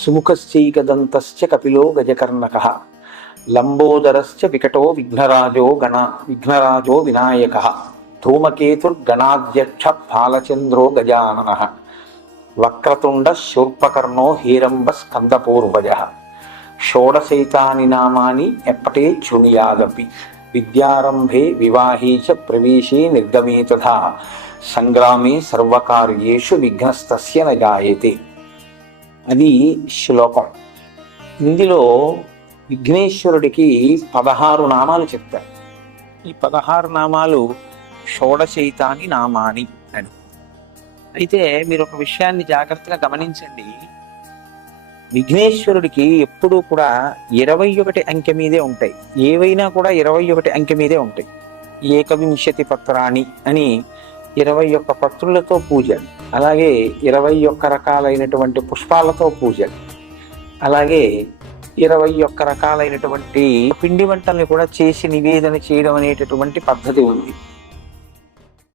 సుముఖశ్చైకదంతశ్చ కపిలో గజకర్ణక లంబోదరశ్చ వికటో విఘ్నరాజో గణ విఘ్నరాజో వినాయక ధూమకేతుర్గణాధ్యక్ష ఫాలచంద్రో గజానన వక్రతుండ శూర్పకర్ణో హీరంబ స్కందపూర్వజ షోడశైతాని నామాని ఎప్పటే శృణుయాదపి విద్యారంభే వివాహే చ ప్రవేశే నిర్గమే తథా సంగ్రామే సర్వకార్యేషు విఘ్నస్తస్య న జాయతే. అది శ్లోకం. ఇందులో విఘ్నేశ్వరుడికి పదహారు నామాలు చెప్తారు. ఈ పదహారు నామాలు షోడశైతాని నామాని అని. అయితే మీరు ఒక విషయాన్ని జాగ్రత్తగా గమనించండి. విఘ్నేశ్వరుడికి ఎప్పుడూ కూడా ఇరవై ఒకటి అంకె మీదే ఉంటాయి. ఏవైనా కూడా ఇరవై ఒకటి అంకె మీదే ఉంటాయి. ఏకవింశతి పత్రాన్ని అని ఇరవై ఒక్క పత్రులతో పూజ అలాగే ఇరవై ఒక్క రకాలైనటువంటి పుష్పాలతో పూజ అలాగే ఇరవై ఒక్క రకాలైనటువంటి పిండి వంటల్ని కూడా చేసి నివేదన చేయడం అనేటటువంటి పద్ధతి ఉంది.